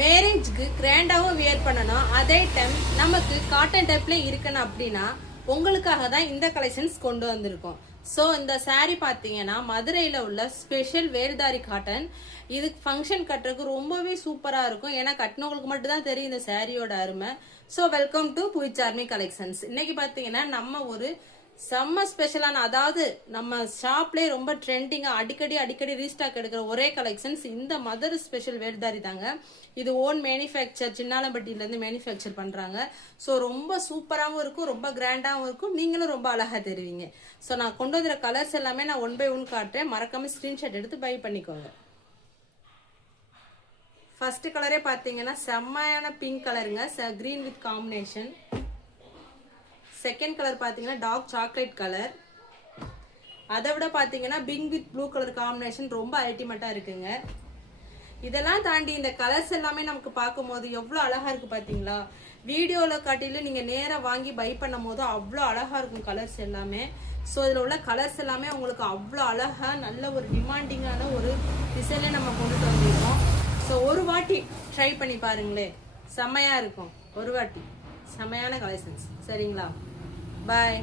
மேரேஜ்க்கு கிராண்டாவும் வியர் பண்ணணும், அதே டைம் நமக்கு காட்டன் டைப்ல இருக்கணும் அப்படின்னா உங்களுக்காக தான் இந்த கலெக்ஷன்ஸ் கொண்டு வந்திருக்கோம். ஸோ இந்த சாரீ பார்த்தீங்கன்னா மதுரையில் உள்ள ஸ்பெஷல் வேல்தாரி காட்டன். இது ஃபங்க்ஷன் கட்டுறதுக்கு ரொம்பவே சூப்பராக இருக்கும். ஏன்னா கட்டினவங்களுக்கு மட்டும் தான் தெரியும் இந்த சாரியோட அருமை. So welcome to Poocharmi collections. இன்னைக்கு பார்த்தீங்கன்னா நம்ம ஒரு செம்ம ஸ்பெஷலான, அதாவது நம்ம ஷாப்லேயே ரொம்ப ட்ரெண்டிங்காக அடிக்கடி ரீஸ்டாக் எடுக்கிற ஒரே கலெக்ஷன்ஸ் இந்த மதுரை ஸ்பெஷல் வேல்தாரி தாங்க. இது ஓன் மேனுஃபேக்சர், சின்னாலம்பட்டியிலேருந்து மேனுஃபேக்சர் பண்ணுறாங்க. ஸோ ரொம்ப சூப்பராகவும் இருக்கும், ரொம்ப கிராண்டாகவும் இருக்கும், நீங்களும் ரொம்ப அழகாக தெரிவிங்க. ஸோ நான் கொண்டு வந்துற கலர்ஸ் எல்லாமே நான் 1 by 1 காட்டுறேன். மறக்காமல் ஸ்க்ரீன்ஷாட் எடுத்து பை பண்ணிக்கோங்க. ஃபர்ஸ்ட் கலரே பார்த்தீங்கன்னா செம்மையான பிங்க் கலருங்க, green with combination. Second colour பார்த்தீங்கன்னா டார்க் சாக்லேட் கலர். அதை விட பார்த்தீங்கன்னா pink with blue colour combination ரொம்ப அல்டிமேட்டாக இருக்குங்க. இதெல்லாம் தாண்டி இந்த கலர்ஸ் எல்லாமே நமக்கு பார்க்கும்போது எவ்வளோ அழகாக இருக்குது பார்த்தீங்களா? வீடியோவில் காட்டிலும் நீங்கள் நேராக வாங்கி பை பண்ணும் போது அவ்வளோ அழகாக இருக்கும் கலர்ஸ் எல்லாமே. ஸோ இதில் உள்ள கலர்ஸ் எல்லாமே உங்களுக்கு அவ்வளோ அழகாக நல்ல ஒரு டிமாண்டிங்கான ஒரு டிசைனில் நம்ம கொண்டுட்டு வந்திருக்கோம். ஸோ ஒரு வாட்டி ட்ரை பண்ணி பாருங்களேன், செம்மையாக இருக்கும். ஒரு வாட்டி செம்மையான கலெக்ஷன்ஸ். சரிங்களா? பாய்.